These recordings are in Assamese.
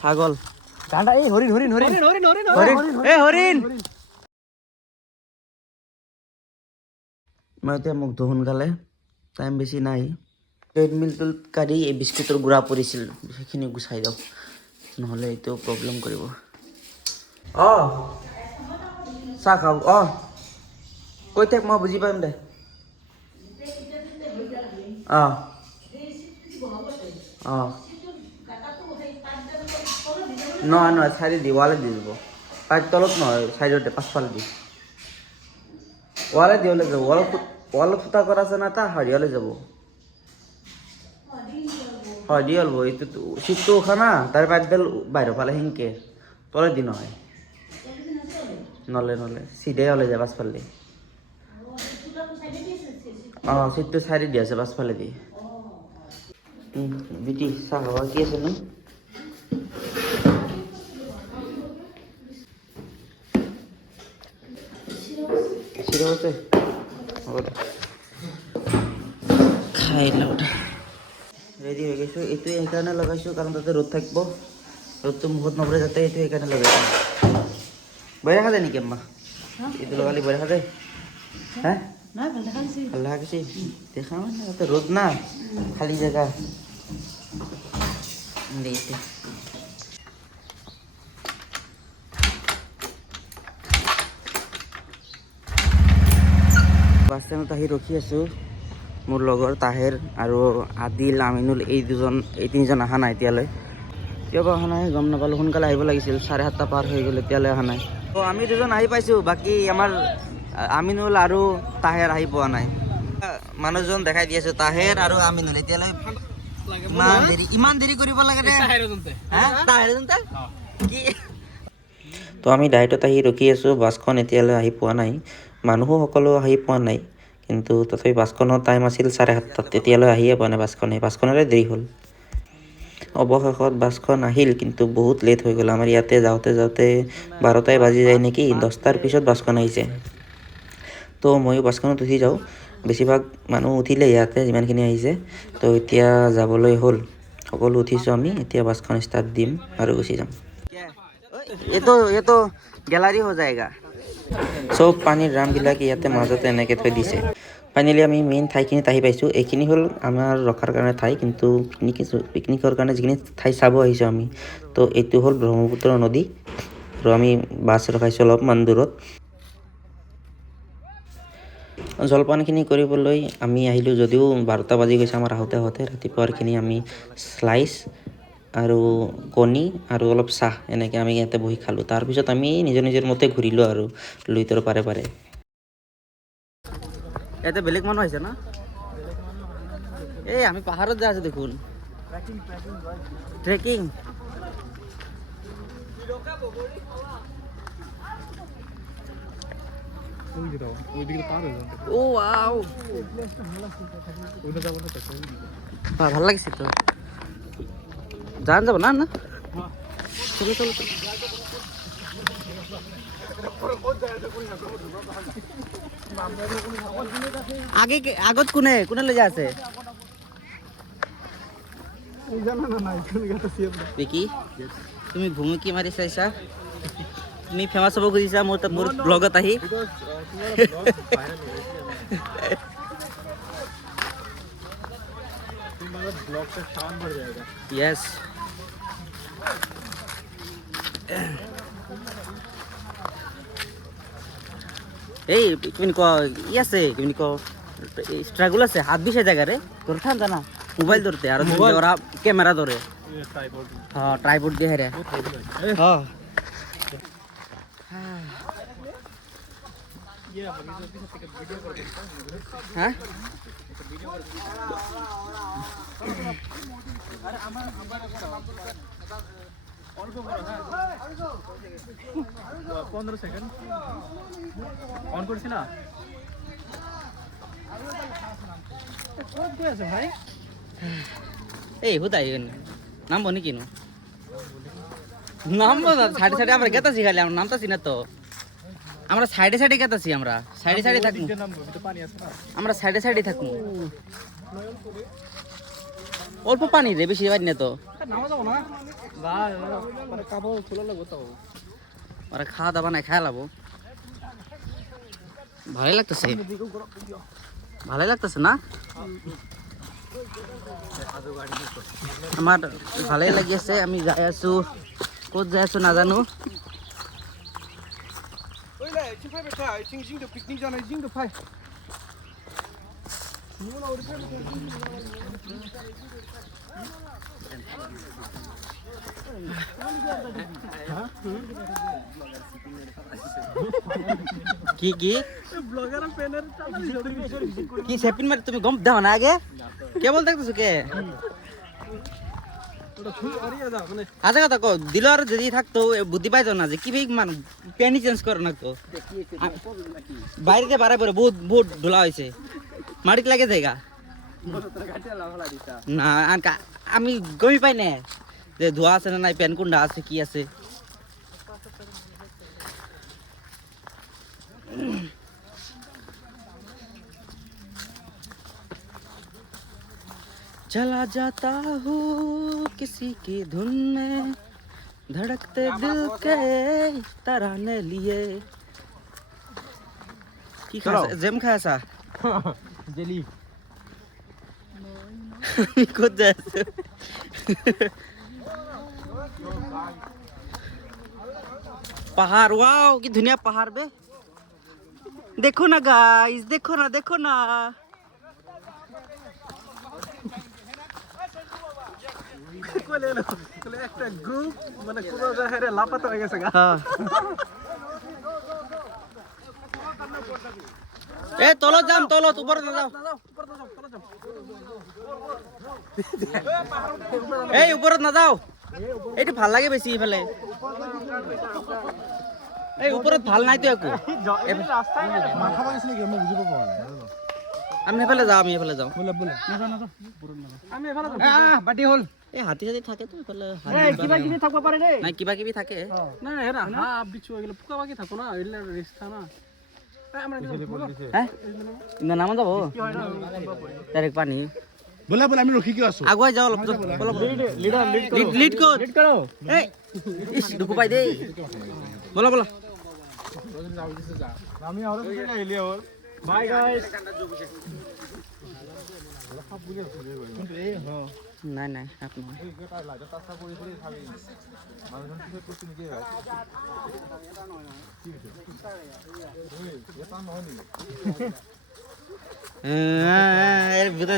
ছাগল গান্ডা এই হরিণ হরিণ হরিণ হরিণ হরিণ হরিণ এই হরিণ মই এতিয়া মোক ধুন গালে টাইম বেছি নাই ট্ৰেডমিলটোত কাঢ়ি এই বিস্কুটৰ গুড়া পৰিছিল সেইখিনি গুচাই দিওঁ নহ'লে এইটো প্ৰব্লেম কৰিব চাহ খাওঁ কৈ থাক মই বুজি পাম দে নহয় নহয় চাইডে দি ৱালে দি দিব তাৰ তলত নহয় চাইডতে পাছফালে দি ৱালে দিবলৈ যাব ৱালত ফুটা কৰা আছে না তাৰ হাৰিয়ালৈ যাব হয় দি অলব এইটো চিটটো উঠা না তাৰ পাইপডাল বাহিৰৰ ফালে সেনকে তলে দি নহয় নলে নলে চিধাই ওলাই যায় পাছফালে চিটটো চাইডে দি আছে পাছফালে দি বিটি চাহ খাবা কি আছে নো চিৰা আছে হ'ব দে খাই লওঁ ৰেডি হৈ গৈছোঁ এইটো সেইকাৰণে লগাইছোঁ কাৰণ তাতে ৰ'দ থাকিব ৰ'দটো মুখত নপৰে যাতে এইটো সেইকাৰণে লগাইছোঁ বঢ়িয়া খালে নেকি আম্মা এইটো লগালে বঢ়িয়া খালে হা ভাল দেখা গৈছে দেখা মানে তাতে ৰ'দ না খালী জেগা বাছ ষ্টেণ্ডত আহি ৰখি আছোঁ মোৰ লগৰ তাহেৰ আৰু আদিল আমিনুল এই তিনিজন অহা নাই এতিয়ালৈ কিয় বা অহা নাই গম নাপালোঁ সোনকালে আহিব লাগিছিল 7:30 পাৰ হৈ গ'ল এতিয়ালৈ অহা নাই আমি দুজন আহি পাইছোঁ বাকী আমাৰ আমিনুল আৰু তাহেৰ আহি পোৱা নাই মানুহজন দেখাই দি আছোঁ তাহেৰ আৰু আমিনুল এতিয়ালৈ ইমান দেৰি কৰিব লাগে তো আমি ডাইৰেক্টত আহি ৰখি আছোঁ বাছখন এতিয়ালৈ আহি পোৱা নাই মানুহো সকলো আহি পোৱা নাই কিন্তু তথাপি বাছখনৰ টাইম আছিল 7:30 তেতিয়ালৈ আহিয়ে পোৱা নাই বাছখনৰে দেৰি হ'ল অৱশেষত বাছখন আহিল কিন্তু বহুত লেট হৈ গ'ল আমাৰ ইয়াতে যাওঁতে 12টাই বাজি যায় নেকি 10টাৰ পিছত বাছখন আহিছে তো ময়ো বাছখনত উঠি যাওঁ বেছিভাগ মানুহ উঠিলে ইয়াতে যিমানখিনি আহিছে তো এতিয়া যাবলৈ হ'ল সকলো উঠিছোঁ আমি এতিয়া বাছখন ষ্টাৰ্ট দিম আৰু গুচি যাম এইটো গেলাৰী হৈ যায়গা চব পানীৰ ড্ৰামবিলাক ইয়াতে মাজতে এনেকৈ থৈ দিছে ফাইনেলি আমি মেইন ঠাইখিনিত আহি পাইছোঁ এইখিনি হ'ল আমাৰ ৰখাৰ কাৰণে ঠাই কিন্তু পিকনিকৰ কাৰণে যিখিনি ঠাই চাব আহিছোঁ আমি তো এইটো হ'ল ব্ৰহ্মপুত্ৰ নদী আৰু আমি বাছ ৰখাইছোঁ অলপমান দূৰত জলপানখিনি কৰিবলৈ আমি আহিলোঁ যদিও 12টা বাজি গৈছে আমাৰ আহোঁতে ৰাতিপুৱাৰখিনি আমি স্লাইচ আৰু কণী আৰু অলপ চাহ এনেকৈ আমি ইয়াতে বহি খালোঁ তাৰপিছত আমি নিজৰ মতে ঘূৰিলোঁ আৰু লুইতৰ পাৰে ইয়াতে বেলেগ মানুহ আহিছে না এই আমি পাহাৰত যাই আছোঁ দেখোন ট্ৰেকিং ভাল লাগিছে তো যান যাব না চলো আগত কোনে লৈ যায় আছে কি তুমি ভুমুকি মাৰি চাইছা তুমি ফেমাছ হ'ব খুজিছা মোৰ ব্লগত আহি यस এই কিমান ক ই আছে কিমান ক স্ট্রাগল আছে হাত বিষে জায়গারে ধরতে আনতা না মোবাইল ধরতে আর ওরা ক্যামেরা ধরে হ্যাঁ ট্রাইপড দিয়ে হেরে হ্যাঁ হ্যাঁ 15 সেকেন্ড অন করছিলা ভাই এই হুদাই নাম বনি কিনো নাম সাইডে সাইডে আমরা গেতাছি খালি আমরা নামতাছি না তো আমরা সাইডে সাইডে গেতাছি আমরা সাইডে সাইডে থাকবো আমরা সাইডে সাইডে থাকবো অল্প পানি রে, বেশি পানি না তো। নামা যাবো না বা মানে কাপড় খোলা লাগবো তো ওরা খাওয়া দাওয়া নাই খাই লাবো। ভালোই লাগতেছে, ভালোই লাগতেছে না? আমার ভালোই লাগিয়েছে। আমি যাই আছো, ক'ত যাই আছো নাজানো। ওইলে ইচিং ফাই বেটা ইচিং জিং তো পিকনিক জানাই জিং তো ফাই কি কি ব্লগার পেনের কি সেপিন মারি তুমি গম দাও না আগে? কেবল দেখতেছো কে? ওটা ফুল আরিয়া দা মানে আচ্ছা কথা কো, দিল আর যদি থাকতো বুদ্ধি পাইতো না যে কি ভাই মান প্যানি চেঞ্জ করে না তো। বাইরে বাড়াই পরে বহুত বহুত ধুলা হয়েছে, মাটিতে লাগে জায়গা না। আমি গমি পাই না যে ধোয়া আছে না নাই, প্যান কোনটা আছে কি আছে। चला जाता हूँ किसी की धुन में, धड़कते दिल के तराने लिए। কি খাস জেম খাসা জেলি কোথা যাচ্ছে? पहाड़, वाओ की दुनिया पहाड़ बे। देखो ना गाइस, देखो ना, देखो ना। কোলে কোলে একটা গ্রুপ মানে কোন জায়গায় লাপাতা হয়ে গেছে গা हाँ ए तलो जाम, तलो ऊपर ना जाओ। এই উপৰত নাযাও, এইটো ভাল লাগে বেছি ইফালে। এই উপৰত ভাল নাইতো একো। মাথা ভাঙিছে নেকি মই বুজিব পৰা নাই আমি এফালে যাওঁ, আমি এফালে যাওঁ। বলে বলে না না আমি এফালে বাটি হল এই হাতী হাতী থাকে তো এফালে। এই কিবা কিবি থাকব পাৰে দেই নাই কিবা কিবি থাকে। না হেৰা হা বিচু এগুলো পোকা বাকি থাকো না এগুলা রিস্তা না আমরা হ্যাঁ ইমান নাম যাব ডাইরেক্ট পানী। বলা বলা আমি ৰখি কি আছো আগুৱাই যাওঁ অলপ। লিড কৰ, লিড কৰো। এই ইস দুকু পাই দেই। বলা বলা আমি আৰু পিছে আহিলে হ'ল বাই গাইস নাই নাই আপনি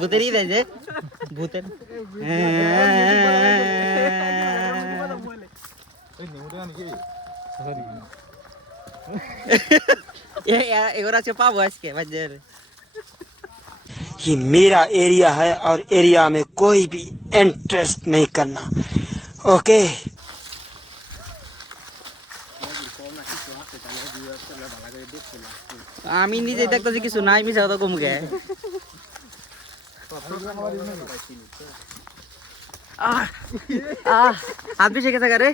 ভূতেরই দেয় যে ভূতের এগুলো আছে পাবো আজকে বাজার। ये मेरा एरिया है और एरिया में कोई भी इंटरेस्ट नहीं करना ओके। আমি নিজে দেখতেছি কিছু নাই, মিশা কথা কমুকে। হাত বেশি গেছে রে।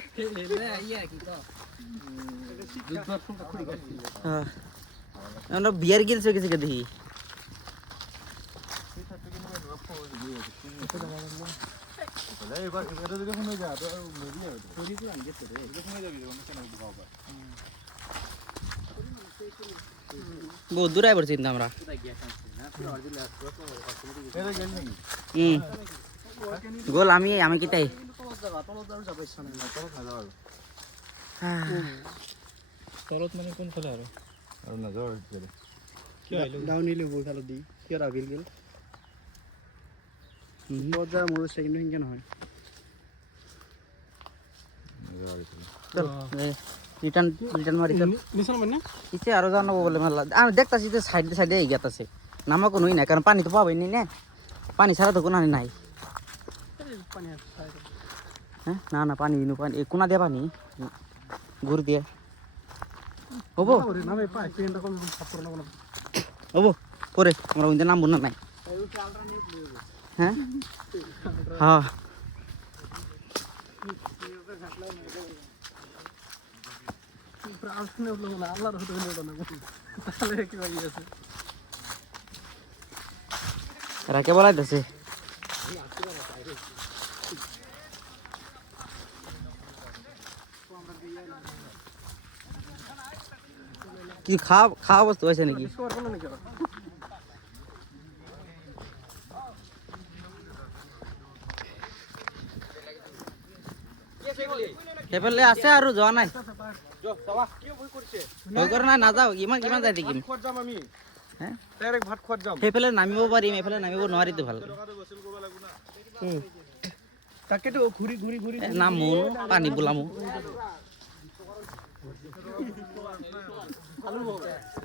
বিয়ার গিলছে গেছে দেখি। বহুত দূরে পড়ছি কিন্তু আমরা। গোল আমি আমি কিতাই তলত মানে কোন ফালে আৰু নাযাওঁ কি আহিলো ডাউন নিলে বৈ ফালে দি কি আৰু আবিল গেল বজা মোৰ সেকেন্ড হিং কেন হয় চল রিটার্ন রিটার্ন মারি চল নিছন মানে ইচ্ছে আরো জানাবো বলে মারলা। আমি দেখতাছি যে সাইডে সাইডে এই গেতাছে, নামা কোনোই না, কারণ পানি তো পাবেই নি না, পানি ছাড়া তো কোনো নাই। পানি হ্যাঁ না না পানি বিনু পানি কোনা দিয়ে পানি ঘুর দিয়ে হবো নামে পাই পেনটা কোন ছাত্র না কোন হবো পরে আমরা ওই নাম বলনা নাই। হ্যাঁ হ্যাঁ প্রার্থনা হলো না আল্লাহর হতে হলো না তাহলে কি ভাই আছে এরা কে বলাইতেছে কি খাওয়া বস্তু আছে নাকি সেইফালে আছে আৰু যোৱা নাই ভয় কৰা নাই নাযাওঁ কিমান যাই থাকিম হে সেইফালে নামিব পাৰিম এইফালে নামিব নোৱাৰিতো ভাল তাকেতো ঘূৰি ঘূৰি ঘূৰি নামো পানী বোলামো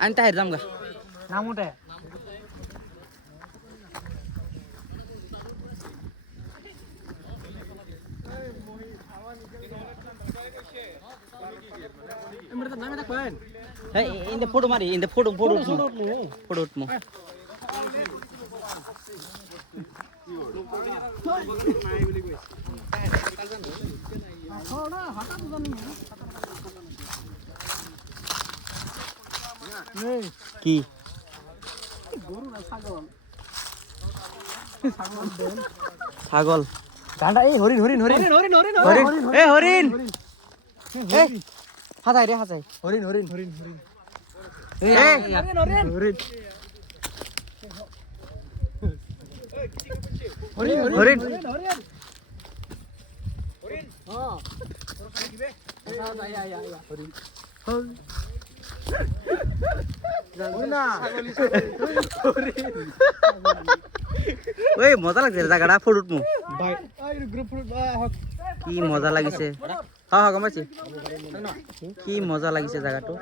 আনি তাহিৰ যাম গা নামোতে இந்த போடு மாதிரி இந்த போடு உட்மோ কি ছাগল গান্ডা এই হরিণ হরিণ হরিণ হরিণ হরিণ হরিণ এ হরিণ এই হাজাই রে হাজাই হরিণ হরিণ হরিণ হরিণ এই হরিণ হরিণ হরিণ ওই মজা লাগছে জায়গাটা ফটো উঠমু ভাই গ্রুপ কি মজা লাগিছে হ্যাঁ গম পাইছি কি মজা লাগিছে জায়গাটো